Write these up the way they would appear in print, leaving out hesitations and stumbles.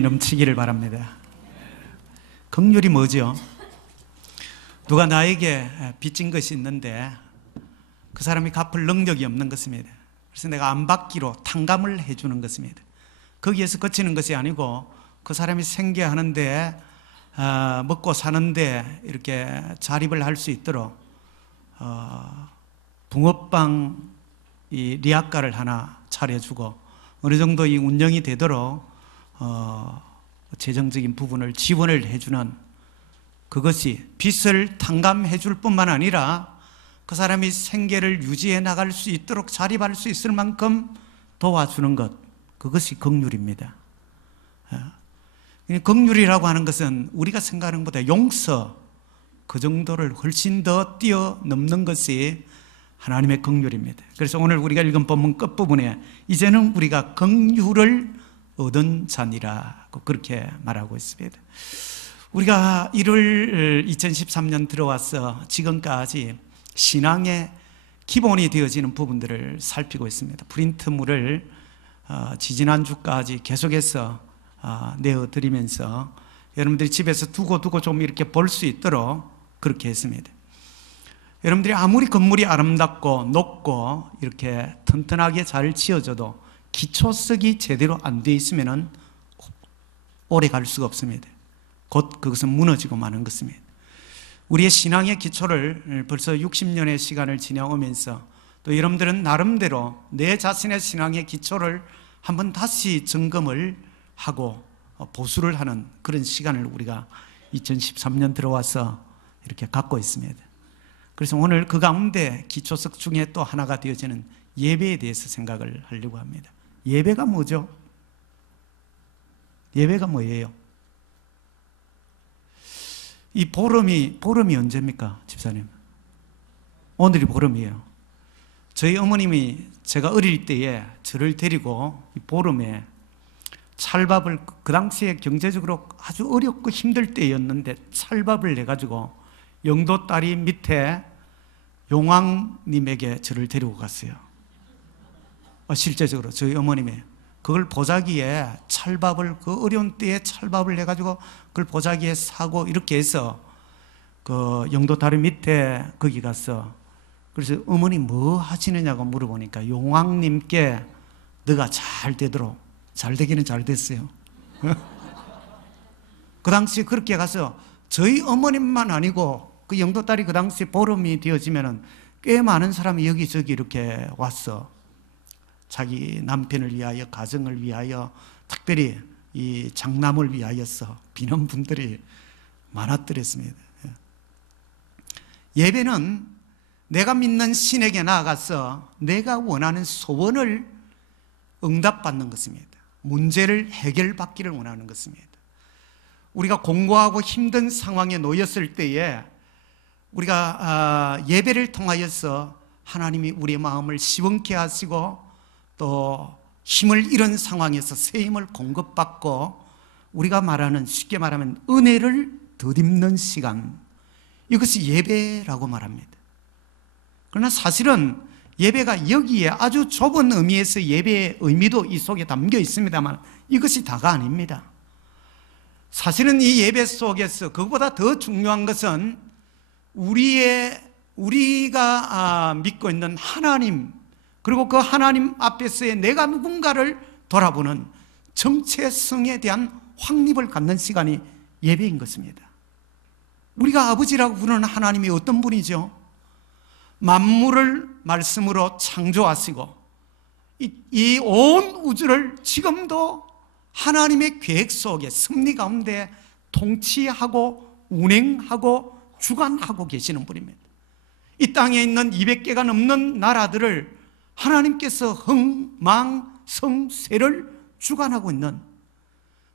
넘치기를 바랍니다. 긍휼이 뭐죠? 누가 나에게 빚진 것이 있는데 그 사람이 갚을 능력이 없는 것입니다. 그래서 내가 안 받기로 탕감을 해주는 것입니다. 거기에서 그치는 것이 아니고 그 사람이 생계하는데 먹고 사는데 이렇게 자립을 할 수 있도록 붕어빵 이 리아카를 하나 차려주고 어느 정도 이 운영이 되도록 재정적인 부분을 지원을 해주는, 그것이 빚을 탕감해 줄 뿐만 아니라 그 사람이 생계를 유지해 나갈 수 있도록 자립할 수 있을 만큼 도와주는 것, 그것이 긍휼입니다. 긍휼이라고 하는 것은 우리가 생각하는 것보다 용서, 그 정도를 훨씬 더 뛰어넘는 것이 하나님의 긍휼입니다. 그래서 오늘 우리가 읽은 본문 끝부분에 이제는 우리가 긍휼을 얻은 자니라고 그렇게 말하고 있습니다. 우리가 2013년 들어와서 지금까지 신앙의 기본이 되어지는 부분들을 살피고 있습니다. 프린트물을 지지난주까지 계속해서 내어드리면서 여러분들이 집에서 두고 좀 이렇게 볼 수 있도록 그렇게 했습니다. 여러분들이 아무리 건물이 아름답고 높고 이렇게 튼튼하게 잘 지어져도 기초석이 제대로 안 되어 있으면 오래 갈 수가 없습니다. 곧 그것은 무너지고 마는 것입니다. 우리의 신앙의 기초를 벌써 60년의 시간을 지나오면서 또 여러분들은 나름대로 내 자신의 신앙의 기초를 한번 다시 점검을 하고 보수를 하는 그런 시간을 우리가 2013년 들어와서 이렇게 갖고 있습니다. 그래서 오늘 그 가운데 기초석 중에 또 하나가 되어지는 예배에 대해서 생각을 하려고 합니다. 예배가 뭐죠? 예배가 뭐예요? 이 보름이 언제입니까, 집사님? 오늘이 보름이에요. 저희 어머님이 제가 어릴 때에 저를 데리고 이 보름에 찰밥을, 그 당시에 경제적으로 아주 어렵고 힘들 때였는데 찰밥을 내가지고 영도 다리 밑에 용왕님에게 저를 데리고 갔어요. 실제적으로 저희 어머님이 그걸 보자기에 찰밥을, 그 어려운 때에 찰밥을 해가지고 그걸 보자기에 사고 이렇게 해서 그 영도 다리 밑에 거기 가서, 그래서 어머니 뭐 하시느냐고 물어보니까 용왕님께 너가 잘 되도록, 잘 되기는 잘 됐어요. 그 당시 그렇게 가서 저희 어머님만 아니고 그 영도다리 그 당시 보름이 되어지면은 꽤 많은 사람이 여기저기 이렇게 왔어. 자기 남편을 위하여, 가정을 위하여, 특별히 이 장남을 위하여서 비는 분들이 많았더랬습니다. 예배는 내가 믿는 신에게 나아가서 내가 원하는 소원을 응답받는 것입니다. 문제를 해결받기를 원하는 것입니다. 우리가 공고하고 힘든 상황에 놓였을 때에 우리가 예배를 통하여서 하나님이 우리의 마음을 시원케 하시고 또 힘을 잃은 상황에서 새 힘을 공급받고 우리가 말하는, 쉽게 말하면 은혜를 덧입는 시간, 이것이 예배라고 말합니다. 그러나 사실은 예배가 여기에 아주 좁은 의미에서 예배의 의미도 이 속에 담겨 있습니다만 이것이 다가 아닙니다. 사실은 이 예배 속에서 그것보다 더 중요한 것은 우리가 믿고 있는 하나님, 그리고 그 하나님 앞에서의 내가 누군가를 돌아보는 정체성에 대한 확립을 갖는 시간이 예배인 것입니다. 우리가 아버지라고 부르는 하나님이 어떤 분이죠? 만물을 말씀으로 창조하시고 이 온 우주를 지금도 하나님의 계획 속에 섭리 가운데 통치하고 운행하고 주관하고 계시는 분입니다. 이 땅에 있는 200개가 넘는 나라들을 하나님께서 흥망성쇠를 주관하고 있는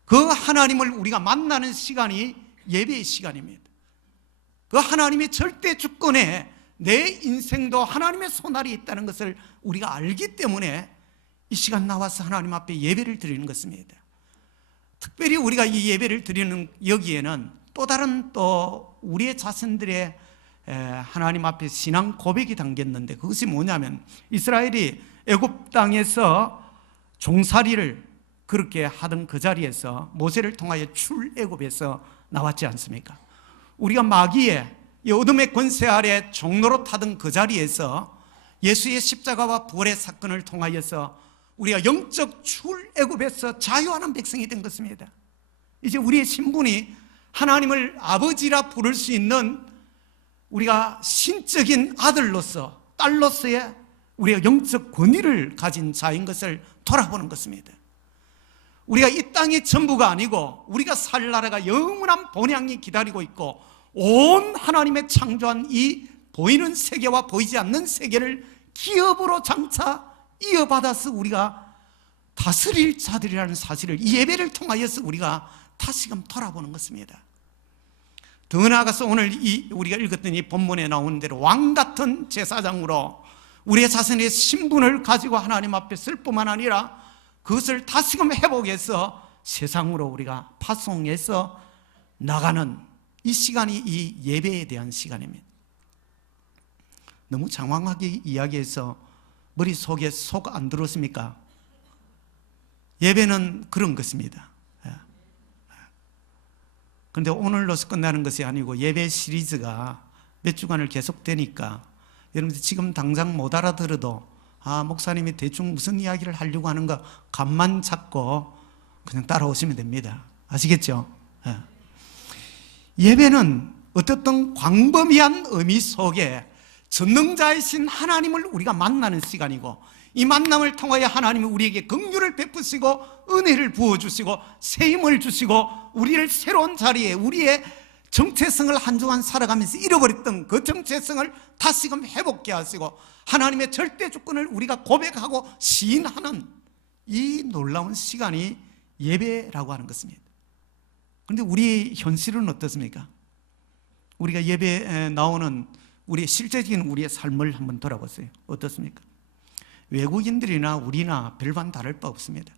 그 하나님을 우리가 만나는 시간이 예배의 시간입니다. 그 하나님의 절대 주권에 내 인생도 하나님의 손아래에 있다는 것을 우리가 알기 때문에 이 시간 나와서 하나님 앞에 예배를 드리는 것입니다. 특별히 우리가 이 예배를 드리는 여기에는 또 다른 또 우리의 자신들의 하나님 앞에 신앙 고백이 담겼는데, 그것이 뭐냐면 이스라엘이 애굽 땅에서 종살이를 그렇게 하던 그 자리에서 모세를 통하여 출애굽에서 나왔지 않습니까? 우리가 마귀의 이 어둠의 권세 아래 종로로 타던 그 자리에서 예수의 십자가와 부활의 사건을 통하여서 우리가 영적 출애굽에서 자유하는 백성이 된 것입니다. 이제 우리의 신분이 하나님을 아버지라 부를 수 있는 우리가 신적인 아들로서 딸로서의 우리가 영적 권위를 가진 자인 것을 돌아보는 것입니다. 우리가 이 땅이 전부가 아니고 우리가 살 나라가 영원한 본향이 기다리고 있고 온 하나님의 창조한 이 보이는 세계와 보이지 않는 세계를 기업으로 장차 이어받아서 우리가 다스릴 자들이라는 사실을 이 예배를 통하여서 우리가 다시금 돌아보는 것입니다. 더 나아가서 오늘 우리가 읽었던 이 본문에 나오는 대로 왕같은 제사장으로 우리의 자신의 신분을 가지고 하나님 앞에 쓸 뿐만 아니라 그것을 다시금 회복해서 세상으로 우리가 파송해서 나가는 이 시간이 이 예배에 대한 시간입니다. 너무 장황하게 이야기해서 머릿속에 속 안 들었습니까? 예배는 그런 것입니다. 그런데 오늘로서 끝나는 것이 아니고 예배 시리즈가 몇 주간을 계속되니까 여러분들 지금 당장 못 알아들어도 목사님이 대충 무슨 이야기를 하려고 하는가 감만 잡고 그냥 따라오시면 됩니다. 아시겠죠? 예배는 어떻든 광범위한 의미 속에 전능자이신 하나님을 우리가 만나는 시간이고 이 만남을 통하여 하나님이 우리에게 긍휼을 베푸시고 은혜를 부어주시고 세임을 주시고 우리를 새로운 자리에 우리의 정체성을 한 주간 살아가면서 잃어버렸던 그 정체성을 다시금 회복케 하시고 하나님의 절대 주권을 우리가 고백하고 시인하는 이 놀라운 시간이 예배라고 하는 것입니다. 그런데 우리 현실은 어떻습니까? 우리가 예배에 나오는 우리의 실제적인 우리의 삶을 한번 돌아보세요. 어떻습니까? 외국인들이나 우리나 별반 다를 바 없습니다.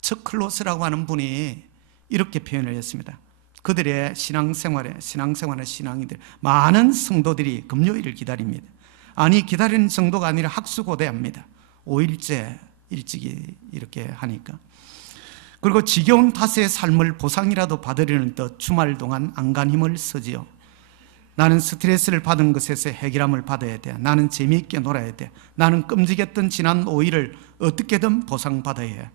척클로스라고 하는 분이 이렇게 표현을 했습니다. 그들의 신앙생활은 신앙인들 많은 성도들이 금요일을 기다립니다. 아니 기다리는 정도가 아니라 학수고대합니다. 5일째 일찍이 이렇게 하니까. 그리고 지겨운 탓의 삶을 보상이라도 받으려는 듯 주말 동안 안간힘을 쓰지요. 나는 스트레스를 받은 것에서 해결함을 받아야 돼. 나는 재미있게 놀아야 돼. 나는 끔찍했던 지난 5일을 어떻게든 보상받아야 해.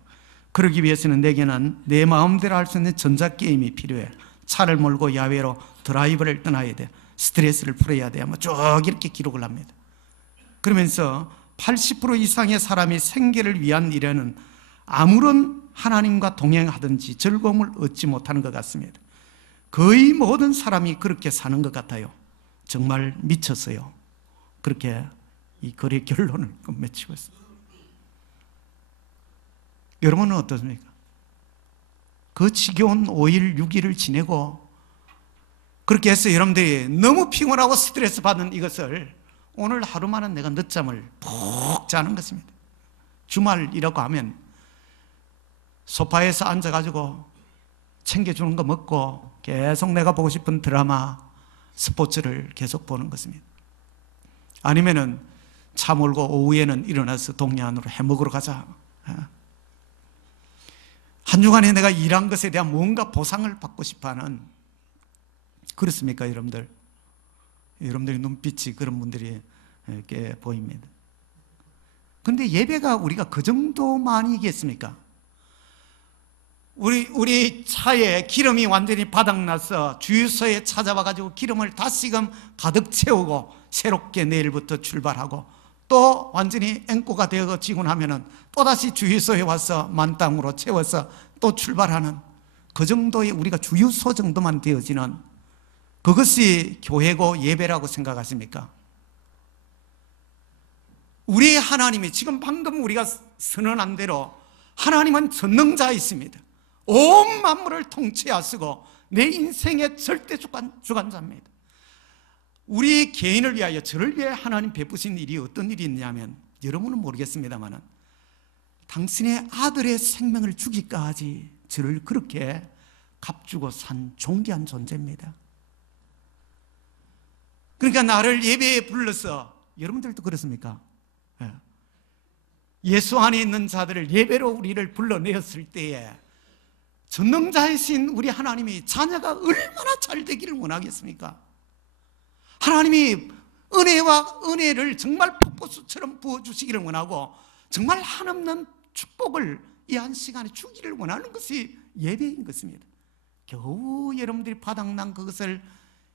그러기 위해서는 내게는 내 마음대로 할 수 있는 전자게임이 필요해. 차를 몰고 야외로 드라이브를 떠나야 돼. 스트레스를 풀어야 돼. 쭉 이렇게 기록을 합니다. 그러면서 80% 이상의 사람이 생계를 위한 일에는 아무런 하나님과 동행하든지 즐거움을 얻지 못하는 것 같습니다. 거의 모든 사람이 그렇게 사는 것 같아요. 정말 미쳤어요. 그렇게 이 글의 결론을 맺히고 있습니다. 여러분은 어떻습니까? 그 지겨운 5일, 6일을 지내고 그렇게 해서 여러분들이 너무 피곤하고 스트레스 받는 이것을 오늘 하루만은 내가 늦잠을 푹 자는 것입니다. 주말이라고 하면 소파에서 앉아가지고 챙겨주는 거 먹고 계속 내가 보고 싶은 드라마, 스포츠를 계속 보는 것입니다. 아니면은 차 몰고 오후에는 일어나서 동네 안으로 해먹으러 가자. 한 주간에 내가 일한 것에 대한 뭔가 보상을 받고 싶어하는, 그렇습니까 여러분들? 여러분들의 눈빛이 그런 분들이 이렇게 보입니다. 그런데 예배가 우리가 그 정도만이겠습니까? 우리 차에 기름이 완전히 바닥나서 주유소에 찾아와가지고 기름을 다시금 가득 채우고 새롭게 내일부터 출발하고 또 완전히 앵꼬가 되어지고 나면은 또다시 주유소에 와서 만땅으로 채워서 또 출발하는 그 정도의 우리가 주유소 정도만 되어지는 그것이 교회고 예배라고 생각하십니까? 우리의 하나님이 지금 방금 우리가 선언한 대로 하나님은 전능자이십니다. 온 만물을 통치하시고 내 인생의 절대 주관자입니다. 우리 개인을 위하여 저를 위해 하나님 베푸신 일이 어떤 일이 있냐면 여러분은 모르겠습니다만 당신의 아들의 생명을 주기까지 저를 그렇게 값주고 산 존귀한 존재입니다. 그러니까 나를 예배에 불러서, 여러분들도 그렇습니까? 예수 안에 있는 자들을 예배로 우리를 불러내었을 때에 전능자이신 우리 하나님이 자녀가 얼마나 잘 되기를 원하겠습니까? 하나님이 은혜와 은혜를 정말 폭포수처럼 부어주시기를 원하고 정말 한없는 축복을 이 한 시간에 주기를 원하는 것이 예배인 것입니다. 겨우 여러분들이 바닥난 그것을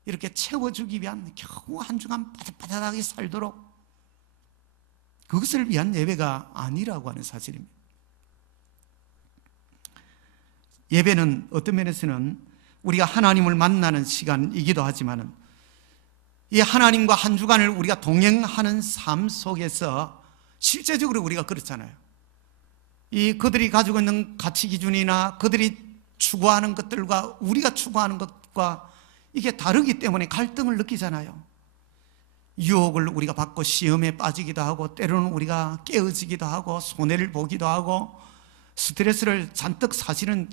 이렇게 채워주기 위한 겨우 한 주간 바삭바삭하게 살도록 그것을 위한 예배가 아니라고 하는 사실입니다. 예배는 어떤 면에서는 우리가 하나님을 만나는 시간이기도 하지만 이 하나님과 한 주간을 우리가 동행하는 삶 속에서 실제적으로 우리가 그렇잖아요. 이 그들이 가지고 있는 가치 기준이나 그들이 추구하는 것들과 우리가 추구하는 것과 이게 다르기 때문에 갈등을 느끼잖아요. 유혹을 우리가 받고 시험에 빠지기도 하고 때로는 우리가 깨어지기도 하고 손해를 보기도 하고 스트레스를 잔뜩 사실은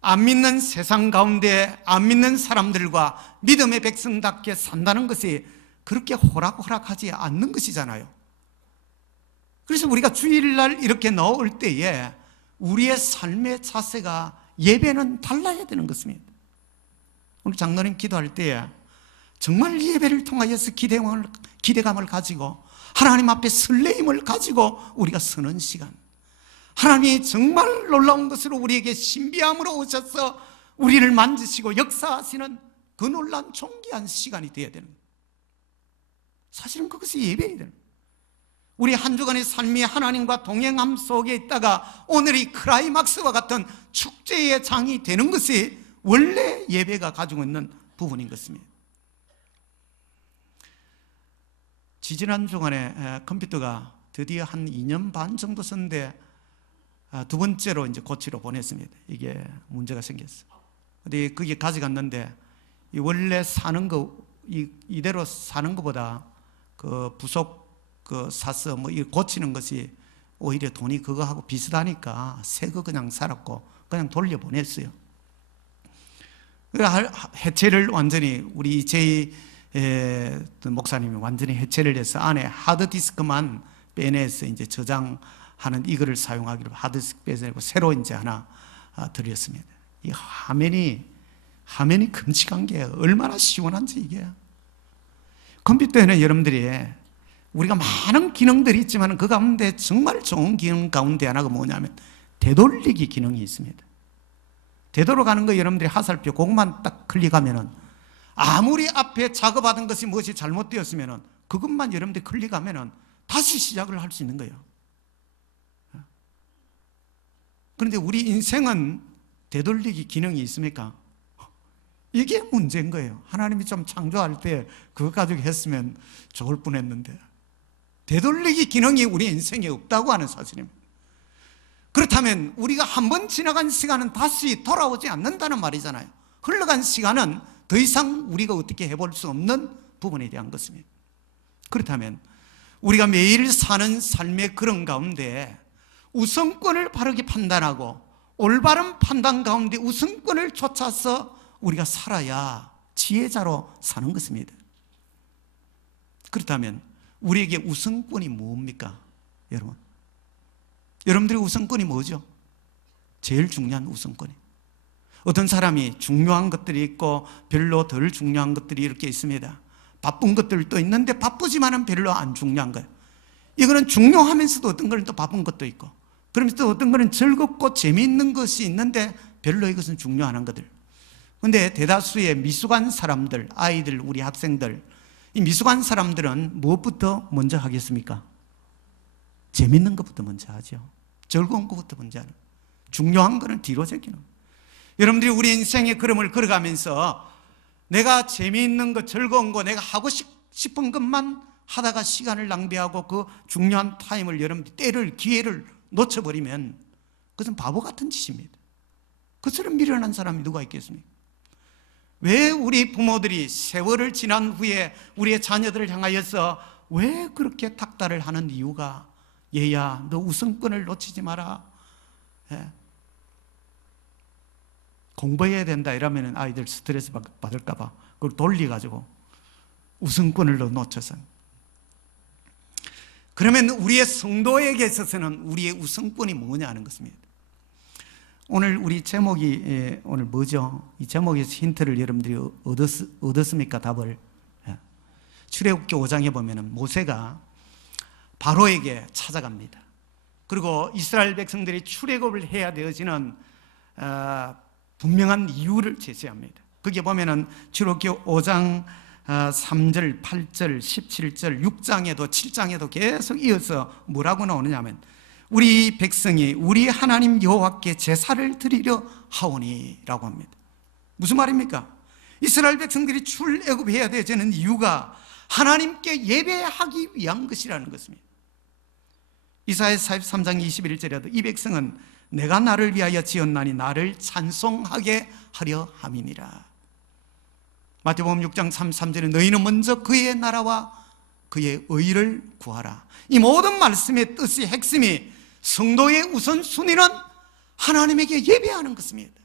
안 믿는 세상 가운데 안 믿는 사람들과 믿음의 백성답게 산다는 것이 그렇게 호락호락하지 않는 것이잖아요. 그래서 우리가 주일날 이렇게 나올 때에 우리의 삶의 자세가 예배는 달라야 되는 것입니다. 오늘 장로님 기도할 때에 정말 예배를 통하여서 기대감을 가지고 하나님 앞에 설레임을 가지고 우리가 서는 시간, 하나님이 정말 놀라운 것으로 우리에게 신비함으로 오셔서 우리를 만지시고 역사하시는 그 놀라운 존귀한 시간이 되어야 되는 거예요. 사실은 그것이 예배해야 되는 거예요. 우리 한 주간의 삶이 하나님과 동행함 속에 있다가 오늘이 클라이막스와 같은 축제의 장이 되는 것이 원래 예배가 가지고 있는 부분인 것입니다. 지지난 주간에 컴퓨터가 드디어 한 2년 반 정도 썼는데 두 번째로 이제 고치러 보냈습니다. 이게 문제가 생겼어요. 근데 그게 가져갔는데 원래 사는 거 이대로 사는 것보다 그 부속 그 사서 뭐 이 고치는 것이 오히려 돈이 그거하고 비슷하니까 새 거 그냥 살았고 그냥 돌려 보냈어요. 해체를 완전히 우리 제이 목사님이 완전히 해체를 해서 안에 하드디스크만 빼내서 이제 저장하는 이거를 사용하기로 하드디스크 빼내고 새로 이제 하나 드렸습니다. 이 화면이 끔찍한 게 얼마나 시원한지 이게. 컴퓨터에는 여러분들이 우리가 많은 기능들이 있지만 그 가운데 정말 좋은 기능 가운데 하나가 뭐냐면 되돌리기 기능이 있습니다. 되돌아가는 거 여러분들이 하살표 그것만 딱 클릭하면은 아무리 앞에 작업하던 것이 무엇이 잘못되었으면은 그것만 여러분들이 클릭하면은 다시 시작을 할 수 있는 거예요. 그런데 우리 인생은 되돌리기 기능이 있습니까? 이게 문제인 거예요. 하나님이 좀 창조할 때 그거 가지고 했으면 좋을 뻔했는데 되돌리기 기능이 우리 인생에 없다고 하는 사실입니다. 그렇다면 우리가 한번 지나간 시간은 다시 돌아오지 않는다는 말이잖아요. 흘러간 시간은 더 이상 우리가 어떻게 해볼 수 없는 부분에 대한 것입니다. 그렇다면 우리가 매일 사는 삶의 그런 가운데 우선권을 바르게 판단하고 올바른 판단 가운데 우선권을 쫓아서 우리가 살아야 지혜자로 사는 것입니다. 그렇다면 우리에게 우선권이 뭡니까? 여러분, 여러분들의 우선권이 뭐죠? 제일 중요한 우선권이. 어떤 사람이 중요한 것들이 있고 별로 덜 중요한 것들이 이렇게 있습니다. 바쁜 것들도 있는데 바쁘지만은 별로 안 중요한 거예요. 이거는 중요하면서도 어떤 거는 또 바쁜 것도 있고, 그러면서 또 어떤 거는 즐겁고 재미있는 것이 있는데 별로 이것은 중요한 것들. 근데 대다수의 미숙한 사람들, 아이들, 우리 학생들, 이 미숙한 사람들은 무엇부터 먼저 하겠습니까? 재밌는 것부터 먼저 하죠. 즐거운 것부터 먼저 하는. 중요한 거는 뒤로 제기는. 여러분들이 우리 인생의 걸음을 걸어가면서 내가 재미있는 것, 즐거운 거, 내가 하고 싶은 것만 하다가 시간을 낭비하고 그 중요한 타임을 여러분들 때를, 기회를 놓쳐버리면 그것은 바보 같은 짓입니다. 그처럼 미련한 사람이 누가 있겠습니까? 왜 우리 부모들이 세월을 지난 후에 우리의 자녀들을 향하여서 왜 그렇게 닥달을 하는 이유가 얘야 너 우선권을 놓치지 마라, 공부해야 된다 이러면 아이들 스트레스 받을까 봐 그걸 돌려가지고 우선권을 놓쳐서. 그러면 우리의 성도에게 있어서는 우리의 우선권이 뭐냐 하는 것입니다. 오늘 우리 제목이 오늘 뭐죠? 이 제목에서 힌트를 여러분들이 얻었습니까? 답을. 출애굽기 5장에 보면은 모세가 바로에게 찾아갑니다. 그리고 이스라엘 백성들이 출애굽을 해야 되어지는 분명한 이유를 제시합니다. 거기에 보면은 출애굽기 5장 3절, 8절, 17절, 6장에도 7장에도 계속 이어서 뭐라고 나오느냐 하면 우리 백성이 우리 하나님 여호와께 제사를 드리려 하오니 라고 합니다. 무슨 말입니까? 이스라엘 백성들이 출애굽해야 되는 이유가 하나님께 예배하기 위한 것이라는 것입니다. 이사야 43장 21절에도 이 백성은 내가 나를 위하여 지었나니 나를 찬송하게 하려 함이니라. 마태복음 6장 33절에 너희는 먼저 그의 나라와 그의 의를 구하라. 이 모든 말씀의 뜻이 핵심이 성도의 우선순위는 하나님에게 예배하는 것입니다.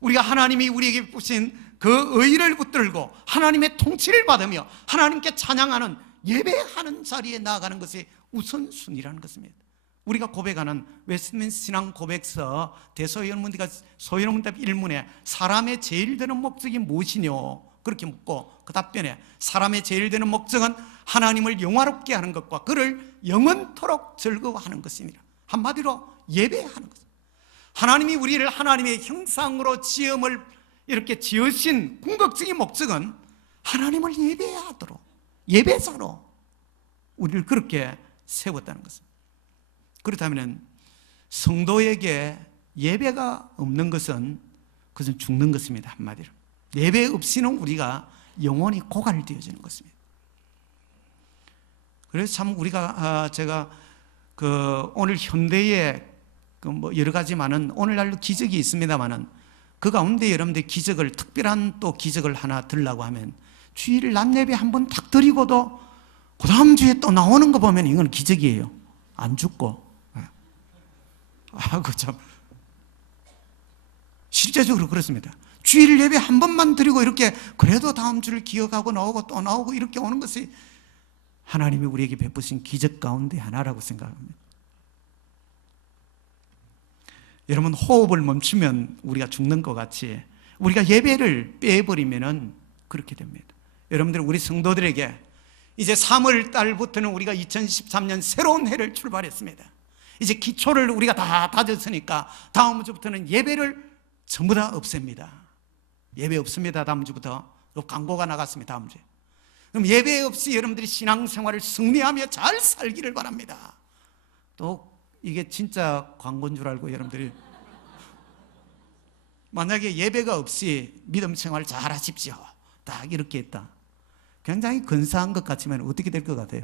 우리가 하나님이 우리에게 주신 그 의를 붙들고 하나님의 통치를 받으며 하나님께 찬양하는 예배하는 자리에 나아가는 것이 우선순위라는 것입니다. 우리가 고백하는 웨스트민스터 신앙 고백서 대소연문답 1문에 사람의 제일 되는 목적이 무엇이뇨? 그렇게 묻고 그 답변에 사람의 제일 되는 목적은 하나님을 영화롭게 하는 것과 그를 영원토록 즐거워하는 것입니다. 한마디로 예배하는 것. 하나님이 우리를 하나님의 형상으로 지음을 이렇게 지으신 궁극적인 목적은 하나님을 예배하도록 예배자로 우리를 그렇게 세웠다는 것입니다. 그렇다면 성도에게 예배가 없는 것은 그것은 죽는 것입니다. 한마디로 예배 없이는 우리가 영원히 고갈되어지는 것입니다. 그래서 참 우리가 제가 오늘 현대에 뭐 여러 가지만은 오늘날도 기적이 있습니다만은 그 가운데 여러분들 기적을 특별한 또 기적을 하나 들라고 하면 주일 낮 예배 한번 딱 드리고도 그 다음 주에 또 나오는 거 보면 이건 기적이에요. 안 죽고. 그 참 실제적으로 그렇습니다. 주일 예배 한 번만 드리고 이렇게 그래도 다음 주를 기억하고 나오고 또 나오고 이렇게 오는 것이 하나님이 우리에게 베푸신 기적 가운데 하나라고 생각합니다. 여러분 호흡을 멈추면 우리가 죽는 것 같이 우리가 예배를 빼버리면 그렇게 됩니다. 여러분들 우리 성도들에게 이제 3월 달부터는 우리가 2013년 새로운 해를 출발했습니다. 이제 기초를 우리가 다 다졌으니까 다음 주부터는 예배를 전부 다 없앱니다. 예배 없습니다. 다음 주부터 광고가 나갔습니다. 다음 주에. 그럼 예배 없이 여러분들이 신앙생활을 승리하며 잘 살기를 바랍니다. 또 이게 진짜 광고인 줄 알고 여러분들이 만약에 예배가 없이 믿음 생활 잘 하십시오 딱 이렇게 했다. 굉장히 근사한 것 같지만 어떻게 될 것 같아요?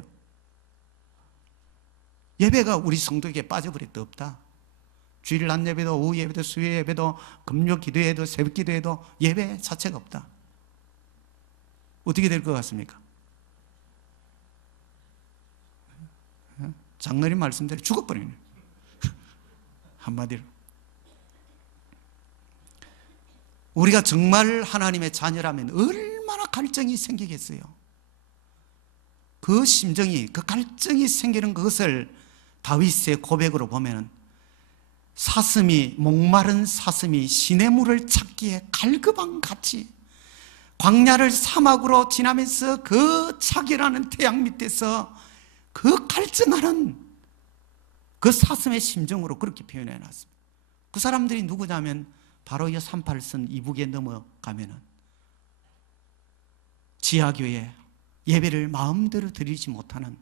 예배가 우리 성도에게 빠져버릴 데 없다. 주일 낮 예배도 오후 예배도 수요 예배도 금요 기도회도 새벽 기도회도 예배 자체가 없다. 어떻게 될 것 같습니까? 장로님 말씀대로 죽어버리네. 한마디로 우리가 정말 하나님의 자녀라면 얼마나 갈증이 생기겠어요. 그 심정이 그 갈증이 생기는 그것을 다윗의 고백으로 보면 목마른 사슴이 시냇물을 찾기에 갈급한 같이 광야를 사막으로 지나면서 그 차결하는 태양 밑에서 그 갈증하는 그 사슴의 심정으로 그렇게 표현해 놨습니다. 그 사람들이 누구냐면 바로 이 38선 이북에 넘어가면은 지하교회 예배를 마음대로 드리지 못하는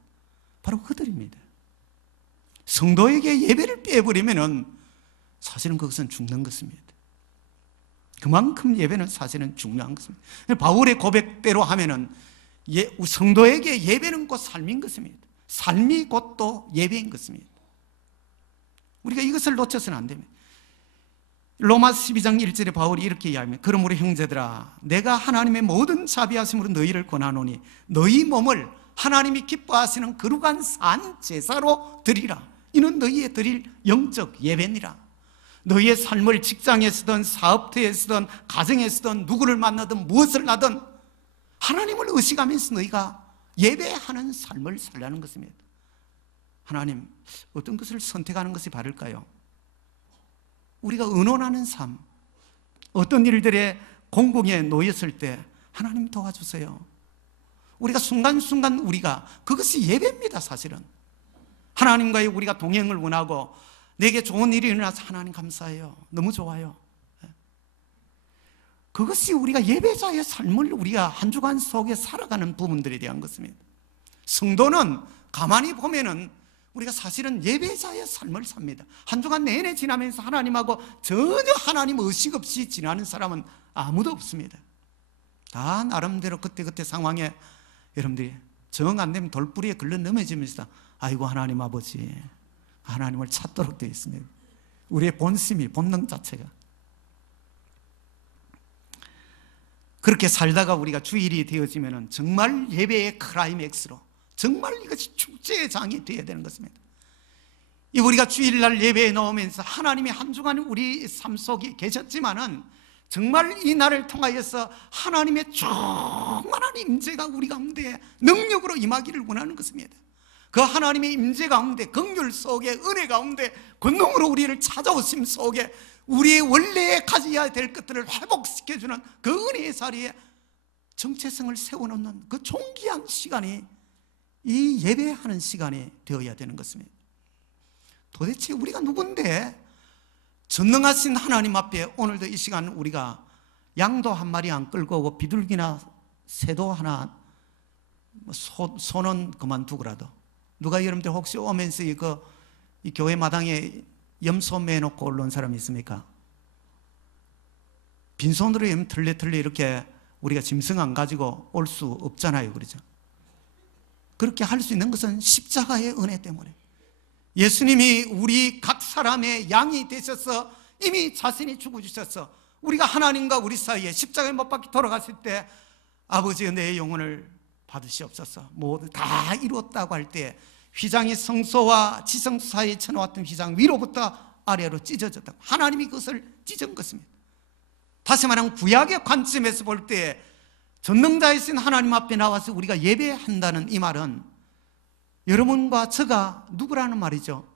바로 그들입니다. 성도에게 예배를 빼버리면은 사실은 그것은 죽는 것입니다. 그만큼 예배는 사실은 중요한 것입니다. 바울의 고백대로 하면은 성도에게 예배는 곧 삶인 것입니다. 삶이 곧 또 예배인 것입니다. 우리가 이것을 놓쳐서는 안 됩니다. 로마서 12장 1절에 바울이 이렇게 이야기합니다. 그러므로 형제들아 내가 하나님의 모든 자비하심으로 너희를 권하노니 너희 몸을 하나님이 기뻐하시는 거룩한 산 제사로 드리라. 이는 너희의 드릴 영적 예배니라. 너희의 삶을 직장에서든 사업터에서든 가정에서든 누구를 만나든 무엇을 하든 하나님을 의식하면서 너희가 예배하는 삶을 살라는 것입니다. 하나님, 어떤 것을 선택하는 것이 바를까요? 우리가 의논하는 삶, 어떤 일들에 공공에 놓였을 때 하나님 도와주세요. 우리가 순간순간 우리가, 그것이 예배입니다. 사실은 하나님과의 우리가 동행을 원하고 내게 좋은 일이 일어나서 하나님 감사해요, 너무 좋아요. 그것이 우리가 예배자의 삶을 우리가 한 주간 속에 살아가는 부분들에 대한 것입니다. 성도는 가만히 보면은 우리가 사실은 예배자의 삶을 삽니다. 한 주간 내내 지나면서 하나님하고 전혀 하나님 의식 없이 지나는 사람은 아무도 없습니다. 다 나름대로 그때그때 상황에 여러분들이 정 안 되면 돌부리에 걸려 넘어지면서 아이고 하나님 아버지, 하나님을 찾도록 되어 있습니다. 우리의 본심이, 본능 자체가. 그렇게 살다가 우리가 주일이 되어지면 정말 예배의 클라이맥스로 정말 이것이 축제의 장이 되어야 되는 것입니다. 우리가 주일날 예배에 나오면서 하나님이 한 주간 우리 삶 속에 계셨지만은 정말 이 날을 통하여서 하나님의 충만한 임재가 우리 가운데 능력으로 임하기를 원하는 것입니다. 그 하나님의 임재 가운데, 긍휼 속에, 은혜 가운데, 권능으로 우리를 찾아오심 속에 우리의 원래 가져야 될 것들을 회복시켜주는 그 은혜의 자리에 정체성을 세워놓는 그 존귀한 시간이 이 예배하는 시간이 되어야 되는 것입니다. 도대체 우리가 누군데 전능하신 하나님 앞에 오늘도 이 시간 우리가 양도 한 마리 안 끌고 오고 비둘기나 새도 하나, 소는 그만두고라도, 누가 여러분들 혹시 오면서 이 교회 마당에 염소 매놓고 올라온 사람이 있습니까? 빈손으로 털레털레 이렇게 우리가 짐승 안 가지고 올 수 없잖아요. 그렇죠? 그렇게 할 수 있는 것은 십자가의 은혜 때문에, 예수님이 우리 각 사람의 양이 되셔서 이미 자신이 죽어주셔서 우리가 하나님과 우리 사이에 십자가에 못 박혀 돌아갔을 때 아버지의 내 영혼을 받으시옵소서, 모두 다 이루었다고 할 때 휘장이 성소와 지성소 사이에 쳐놓았던 휘장 위로부터 아래로 찢어졌다고, 하나님이 그것을 찢은 것입니다. 다시 말하면 구약의 관점에서 볼 때 전능자이신 하나님 앞에 나와서 우리가 예배한다는 이 말은 여러분과 저가 누구라는 말이죠?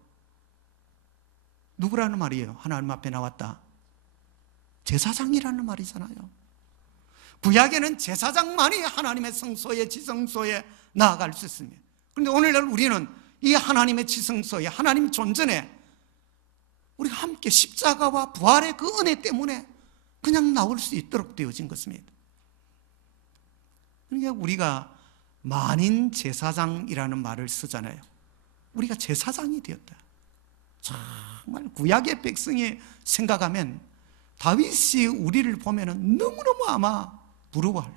누구라는 말이에요? 하나님 앞에 나왔다. 제사장이라는 말이잖아요. 구약에는 제사장만이 하나님의 성소에, 지성소에 나아갈 수 있습니다. 그런데 오늘날 우리는 이 하나님의 지성소에, 하나님 존전에 우리가 함께 십자가와 부활의 그 은혜 때문에 그냥 나올 수 있도록 되어진 것입니다. 그러니까 우리가 만인 제사장이라는 말을 쓰잖아요. 우리가 제사장이 되었다. 정말 구약의 백성이 생각하면 다윗이 우리를 보면 너무너무 아마 부러워할,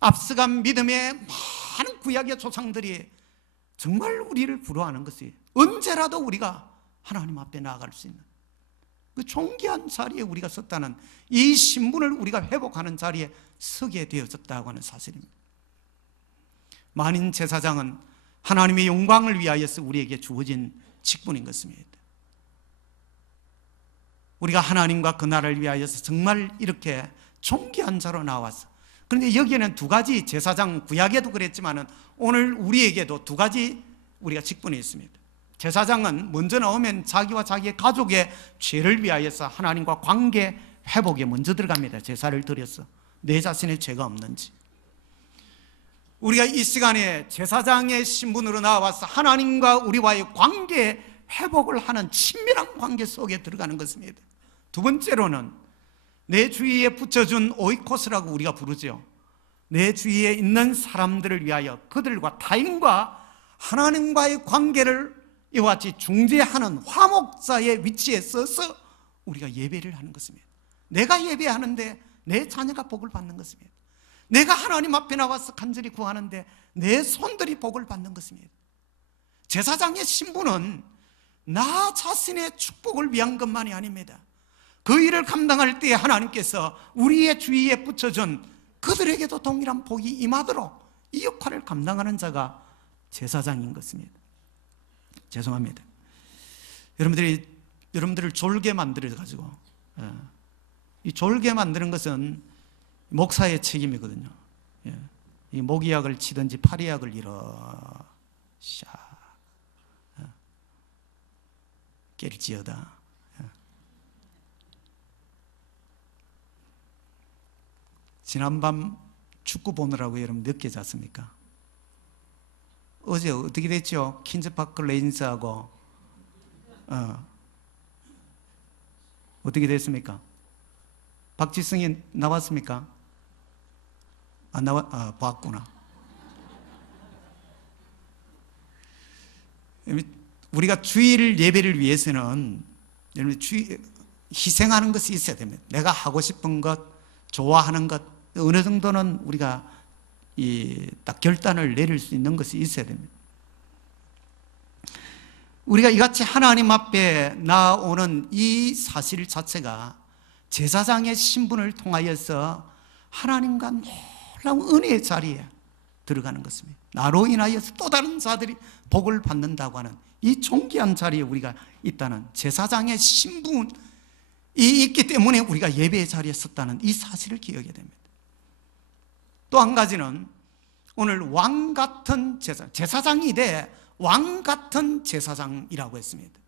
앞서간 믿음의 많은 구약의 조상들이 정말 우리를 부러워하는 것이, 언제라도 우리가 하나님 앞에 나아갈 수 있는 그 존귀한 자리에 우리가 섰다는, 이 신분을 우리가 회복하는 자리에 서게 되어졌다고 하는 사실입니다. 만인 제사장은 하나님의 영광을 위하여서 우리에게 주어진 직분인 것입니다. 우리가 하나님과 그 나라를 위하여서 정말 이렇게 존귀한 자로 나와서, 그런데 여기에는 두 가지, 제사장 구약에도 그랬지만 오늘 우리에게도 두 가지 우리가 직분이 있습니다. 제사장은 먼저 나오면 자기와 자기의 가족의 죄를 위하여서 하나님과 관계 회복에 먼저 들어갑니다. 제사를 드려서 내 자신의 죄가 없는지. 우리가 이 시간에 제사장의 신분으로 나와서 하나님과 우리와의 관계 회복을 하는 친밀한 관계 속에 들어가는 것입니다. 두 번째로는 내 주위에 붙여준 오이코스라고 우리가 부르죠. 내 주위에 있는 사람들을 위하여 그들과 타인과 하나님과의 관계를 이와 같이 중재하는 화목자의 위치에 서서 우리가 예배를 하는 것입니다. 내가 예배하는데 내 자녀가 복을 받는 것입니다. 내가 하나님 앞에 나와서 간절히 구하는데 내 손들이 복을 받는 것입니다. 제사장의 신분은 나 자신의 축복을 위한 것만이 아닙니다. 그 일을 감당할 때 하나님께서 우리의 주위에 붙여준 그들에게도 동일한 복이 임하도록 이 역할을 감당하는 자가 제사장인 것입니다. 죄송합니다. 여러분들을 졸게 만들어가지고, 이 졸게 만드는 것은 목사의 책임이거든요. 이 모기약을 치든지 파리약을 일어 샤 깰지어다. 지난밤 축구 보느라고 여러분 늦게 잤습니까? 어제 어떻게 됐죠? 퀸즈파크 레인스하고 어떻게 됐습니까? 박지성이 나왔습니까? 안 봤구나. 우리가 주일 예배를 위해서는 여러분 희생하는 것이 있어야 됩니다. 내가 하고 싶은 것, 좋아하는 것, 어느 정도는 우리가 딱 결단을 내릴 수 있는 것이 있어야 됩니다. 우리가 이같이 하나님 앞에 나오는 이 사실 자체가 제사장의 신분을 통하여서 하나님과 놀라운 은혜의 자리에 들어가는 것입니다. 나로 인하여서 또 다른 자들이 복을 받는다고 하는 이 존귀한 자리에 우리가 있다는 제사장의 신분이 있기 때문에 우리가 예배의 자리에 섰다는 이 사실을 기억해야 됩니다. 또 한 가지는 오늘 왕같은 제사장이 돼 왕같은 제사장이라고 했습니다.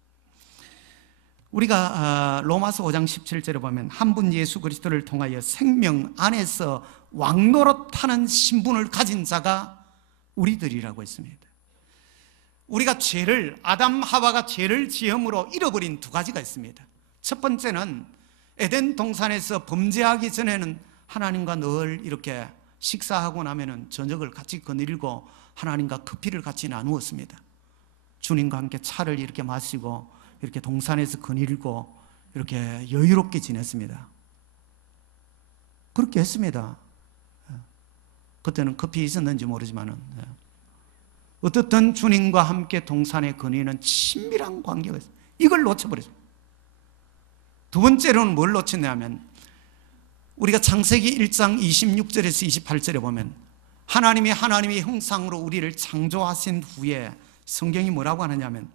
우리가 로마서 5장 17절에 보면 한 분 예수 그리스도를 통하여 생명 안에서 왕노릇하는 신분을 가진 자가 우리들이라고 했습니다. 우리가 아담 하와가 죄를 지음으로 잃어버린 두 가지가 있습니다. 첫 번째는 에덴 동산에서 범죄하기 전에는 하나님과 늘 이렇게 식사하고 나면은 저녁을 같이 거닐고 하나님과 커피를 같이 나누었습니다. 주님과 함께 차를 이렇게 마시고 이렇게 동산에서 거닐고 이렇게 여유롭게 지냈습니다. 그렇게 했습니다. 그때는 커피 있었는지 모르지만은 어떻든 주님과 함께 동산에 거니는 친밀한 관계가 있어요. 이걸 놓쳐버렸습니다. 두 번째로는 뭘 놓쳤냐면 우리가 창세기 1장 26절에서 28절에 보면 하나님의 형상으로 우리를 창조하신 후에 성경이 뭐라고 하느냐면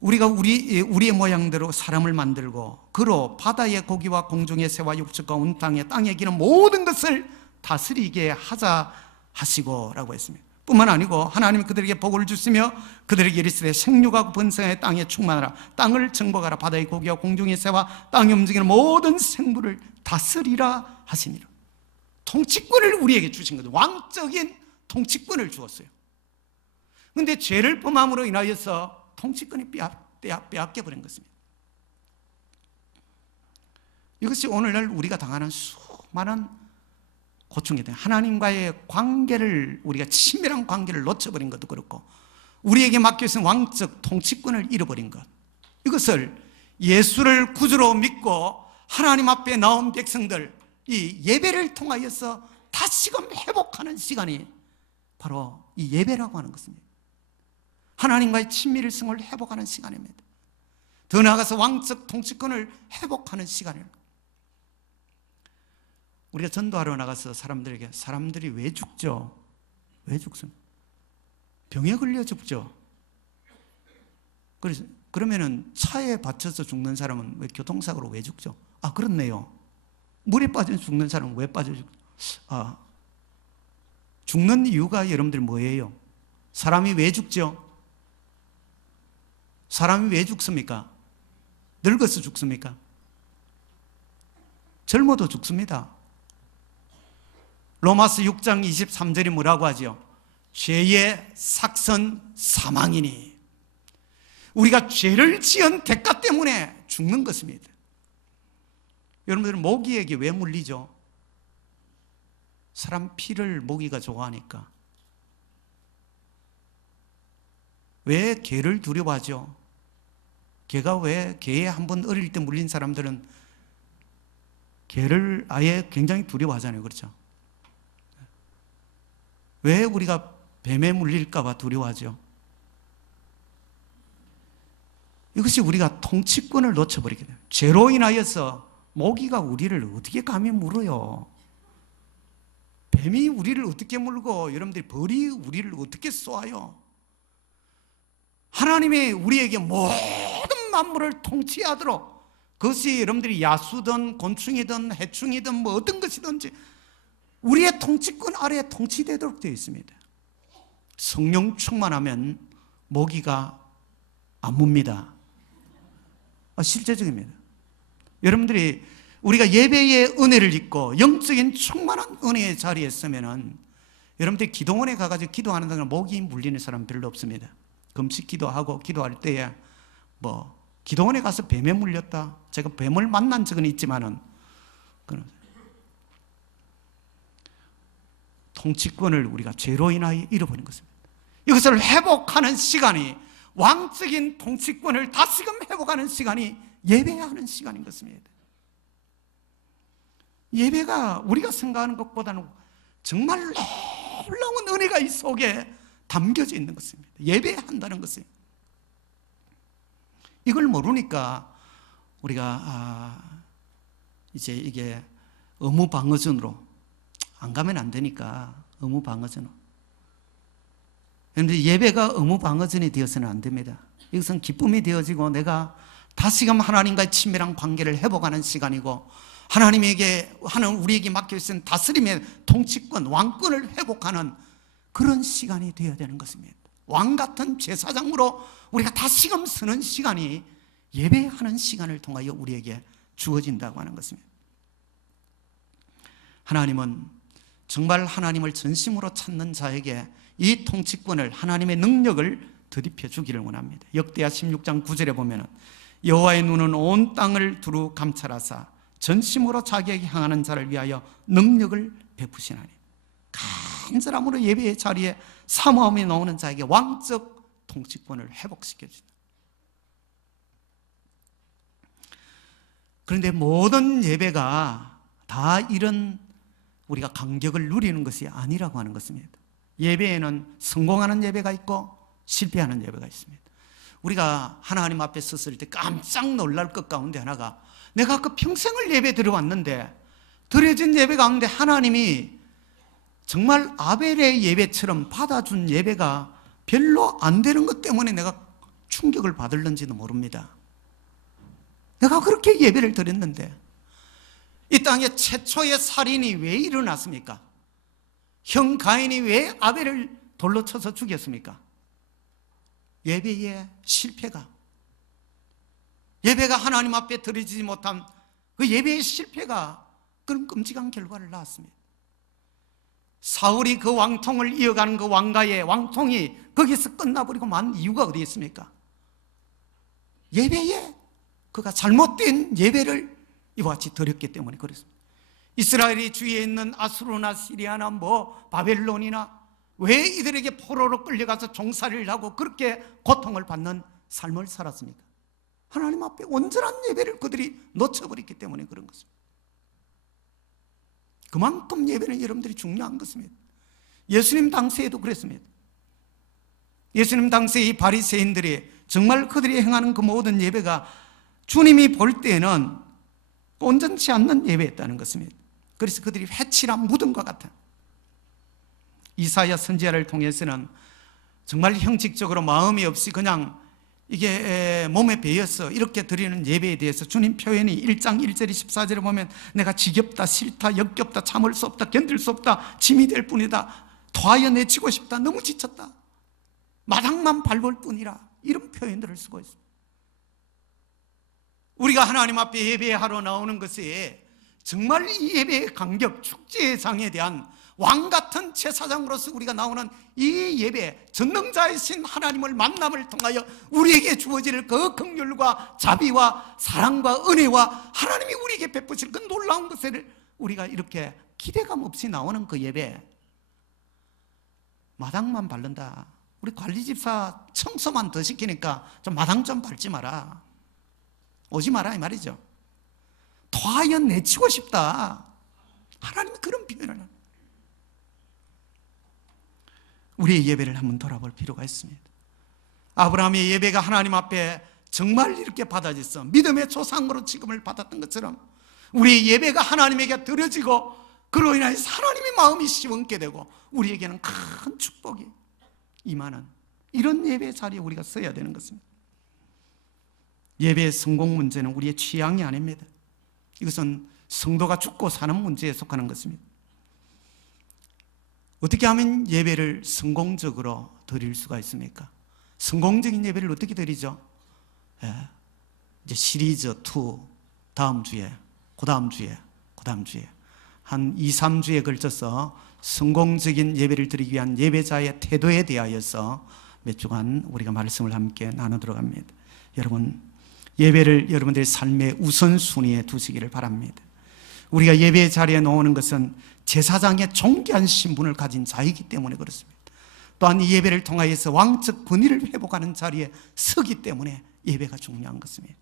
우리가 우리의 모양대로 사람을 만들고 그로 바다의 고기와 공중의 새와 육축과 온 땅에 기는 모든 것을 다스리게 하자 하시고 라고 했습니다. 뿐만 아니고 하나님이 그들에게 복을 주시며 그들에게 이르시되 생육하고 번성하여 땅에 충만하라. 땅을 정복하라. 바다의 고기와 공중의 새와 땅에 움직이는 모든 생물을 다스리라 하시니라. 통치권을 우리에게 주신 거죠. 왕적인 통치권을 주었어요. 그런데 죄를 범함으로 인하여서 통치권이 빼앗겨버린 것입니다. 이것이 오늘날 우리가 당하는 수많은 고충이 돼요. 하나님과의 관계를 우리가 친밀한 관계를 놓쳐버린 것도 그렇고 우리에게 맡겨진 왕적 통치권을 잃어버린 것, 이것을 예수를 구주로 믿고 하나님 앞에 나온 백성들 이 예배를 통하여서 다시금 회복하는 시간이 바로 이 예배라고 하는 것입니다. 하나님과의 친밀성을 회복하는 시간입니다. 더 나아가서 왕적 통치권을 회복하는 시간입니다. 우리가 전도하러 나가서 사람들이 왜 죽죠? 왜 죽습니까? 병에 걸려 죽죠. 그러면은 차에 받쳐서 죽는 사람은 왜 교통사고로 왜 죽죠? 아, 그렇네요. 물에 빠져 죽는 사람은 왜 빠져 죽죠? 죽는 이유가 여러분들 뭐예요? 사람이 왜 죽죠? 사람이 왜 죽습니까? 늙어서 죽습니까? 젊어도 죽습니다. 로마서 6장 23절이 뭐라고 하죠? 죄의 삭선 사망이니. 우리가 죄를 지은 대가 때문에 죽는 것입니다. 여러분들은 모기에게 왜 물리죠? 사람 피를 모기가 좋아하니까. 왜 개를 두려워하죠? 개에 한번 어릴 때 물린 사람들은 개를 아예 굉장히 두려워하잖아요. 그렇죠? 왜 우리가 뱀에 물릴까 봐 두려워하죠? 이것이 우리가 통치권을 놓쳐버리게 돼요. 죄로 인하여서 모기가 우리를 어떻게 감히 물어요? 뱀이 우리를 어떻게 물고 여러분들이 벌이 우리를 어떻게 쏘아요? 하나님이 우리에게 모든 만물을 통치하도록, 그것이 여러분들이 야수든 곤충이든 해충이든 뭐 어떤 것이든지 우리의 통치권 아래에 통치되도록 되어 있습니다. 성령 충만하면 모기가 안 뭅니다. 실제적입니다. 여러분들이 우리가 예배의 은혜를 입고 영적인 충만한 은혜의 자리에 있으면은 여러분들이 기도원에 가가지고 기도하는 동안 모기 물리는 사람 별로 없습니다. 금식 기도하고 기도할 때에 기도원에 가서 뱀에 물렸다. 제가 뱀을 만난 적은 있지만은 통치권을 우리가 죄로 인하여 잃어버린 것입니다. 이것을 회복하는 시간이, 왕적인 통치권을 다시금 회복하는 시간이 예배하는 시간인 것입니다. 예배가 우리가 생각하는 것보다는 정말 놀라운 은혜가 이 속에 담겨져 있는 것입니다. 예배한다는 것은 이걸 모르니까 우리가 이제 이게 의무방어전으로 안 가면 안 되니까 의무방어전으로. 그런데 예배가 의무방어전이 되어서는 안 됩니다. 이것은 기쁨이 되어지고 내가 다시금 하나님과의 친밀한 관계를 회복하는 시간이고, 하나님에게 하는 우리에게 맡겨있는 다스림의 통치권, 왕권을 회복하는 그런 시간이 되어야 되는 것입니다. 왕같은 제사장으로 우리가 다시금 서는 시간이 예배하는 시간을 통하여 우리에게 주어진다고 하는 것입니다. 하나님은 정말 하나님을 전심으로 찾는 자에게 이 통치권을, 하나님의 능력을 드립혀 주기를 원합니다. 역대하 16장 9절에 보면 여호와의 눈은 온 땅을 두루 감찰하사 전심으로 자기에게 향하는 자를 위하여 능력을 베푸시나니, 간절함으로 예배의 자리에 사모함이 나오는 자에게 왕적 통치권을 회복시켜 준다. 그런데 모든 예배가 다 이런 우리가 감격을 누리는 것이 아니라고 하는 것입니다. 예배에는 성공하는 예배가 있고 실패하는 예배가 있습니다. 우리가 하나님 앞에 섰을 때 깜짝 놀랄 것 가운데 하나가, 내가 그 평생을 예배 드려왔는데 드려진 예배 가운데 하나님이 정말 아벨의 예배처럼 받아준 예배가 별로 안 되는 것 때문에 내가 충격을 받을는지도 모릅니다. 내가 그렇게 예배를 드렸는데 이 땅에 최초의 살인이 왜 일어났습니까? 형 가인이 왜 아벨을 돌로 쳐서 죽였습니까? 예배의 실패가, 예배가 하나님 앞에 드리지 못한 그 예배의 실패가 그런 끔찍한 결과를 낳았습니다. 사울이 그 왕통을 이어가는 그 왕가의 왕통이 거기서 끝나버리고 만 이유가 어디 있습니까? 예배에 그가 잘못된 예배를 이와 같이 드렸기 때문에 그렇습니다. 이스라엘이 주위에 있는 아수르나 시리아나 바벨론이나 왜 이들에게 포로로 끌려가서 종살이를 하고 그렇게 고통을 받는 삶을 살았습니까? 하나님 앞에 온전한 예배를 그들이 놓쳐버렸기 때문에 그런 것입니다. 그만큼 예배는 여러분들이 중요한 것입니다. 예수님 당시에도 그랬습니다. 예수님 당시에 이 바리새인들이 정말 그들이 행하는 그 모든 예배가 주님이 볼 때에는 온전치 않는 예배였다는 것입니다. 그래서 그들이 회칠한 무덤과 같은, 이사야 선지자를 통해서는 정말 형식적으로 마음이 없이 그냥 이게 몸에 배어서 이렇게 드리는 예배에 대해서 주님 표현이 1장 1절 14절에 보면 내가 지겹다, 싫다, 역겹다, 참을 수 없다, 견딜 수 없다, 짐이 될 뿐이다, 토하여 내치고 싶다, 너무 지쳤다, 마당만 밟을 뿐이라, 이런 표현들을 쓰고 있습니다. 우리가 하나님 앞에 예배하러 나오는 것이 정말 이 예배의 감격, 축제의 장에 대한 왕같은 제사장으로서 우리가 나오는 이 예배, 전능자이신 하나님을 만남을 통하여 우리에게 주어질 그 긍휼과 자비와 사랑과 은혜와 하나님이 우리에게 베푸실 그 놀라운 것을 우리가 이렇게 기대감 없이 나오는 그 예배, 마당만 밟는다. 우리 관리집사 청소만 더 시키니까 좀 마당 좀 밟지 마라, 오지 마라 이 말이죠. 토하여 내치고 싶다. 하나님이 그런 표현을 합니다. 우리의 예배를 한번 돌아볼 필요가 있습니다. 아브라함의 예배가 하나님 앞에 정말 이렇게 받아졌어. 믿음의 조상으로 지금을 받았던 것처럼 우리의 예배가 하나님에게 드려지고 그로 인하여 하나님의 마음이 시원케 되고 우리에게는 큰 축복이 임하는 이런 예배의 자리에 우리가 서야 되는 것입니다. 예배의 성공 문제는 우리의 취향이 아닙니다. 이것은 성도가 죽고 사는 문제에 속하는 것입니다. 어떻게 하면 예배를 성공적으로 드릴 수가 있습니까? 성공적인 예배를 어떻게 드리죠? 이제 시리즈 2 다음 주에, 그 다음 주에 한 2, 3주에 걸쳐서 성공적인 예배를 드리기 위한 예배자의 태도에 대하여서 몇 주간 우리가 말씀을 함께 나누도록 합니다. 여러분, 예배를 여러분들의 삶의 우선순위에 두시기를 바랍니다. 우리가 예배 자리에 나오는 것은 제사장의 존귀한 신분을 가진 자이기 때문에 그렇습니다. 또한 이 예배를 통하여서 왕적 권위를 회복하는 자리에 서기 때문에 예배가 중요한 것입니다.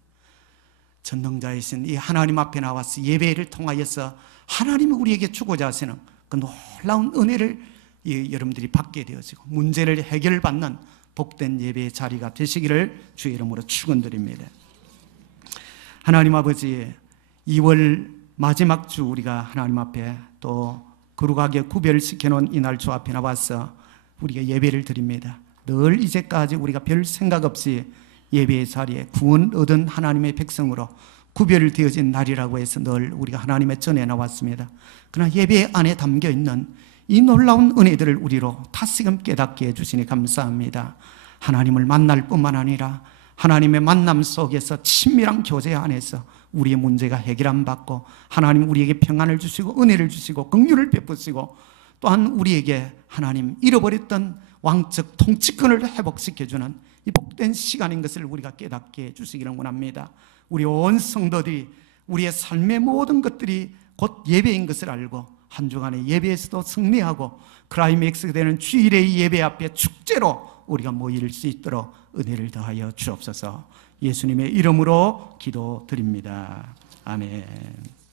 전능자이신 이 하나님 앞에 나와서 예배를 통하여서 하나님이 우리에게 주고자 하시는 그 놀라운 은혜를 여러분들이 받게 되어지고 문제를 해결받는 복된 예배의 자리가 되시기를 주의 이름으로 축원드립니다. 하나님 아버지, 2월 마지막 주 우리가 하나님 앞에 또 거룩하게 구별시켜 놓은 이날 주 앞에 나와서 우리가 예배를 드립니다. 늘 이제까지 우리가 별 생각 없이 예배의 자리에 구원 얻은 하나님의 백성으로 구별되어진 날이라고 해서 늘 우리가 하나님의 전에 나왔습니다. 그러나 예배 안에 담겨있는 이 놀라운 은혜들을 우리로 다시금 깨닫게 해주시니 감사합니다. 하나님을 만날 뿐만 아니라 하나님의 만남 속에서 친밀한 교제 안에서 우리의 문제가 해결함 받고 하나님 우리에게 평안을 주시고 은혜를 주시고 긍휼을 베푸시고 또한 우리에게 하나님 잃어버렸던 왕적 통치권을 회복시켜주는 이 복된 시간인 것을 우리가 깨닫게 해주시기를 원합니다. 우리 온 성도들이 우리의 삶의 모든 것들이 곧 예배인 것을 알고 한 주간의 예배에서도 승리하고 클라이맥스가 되는 주일의 예배 앞에 축제로 우리가 모일 수 있도록 은혜를 더하여 주옵소서. 예수님의 이름으로 기도드립니다. 아멘.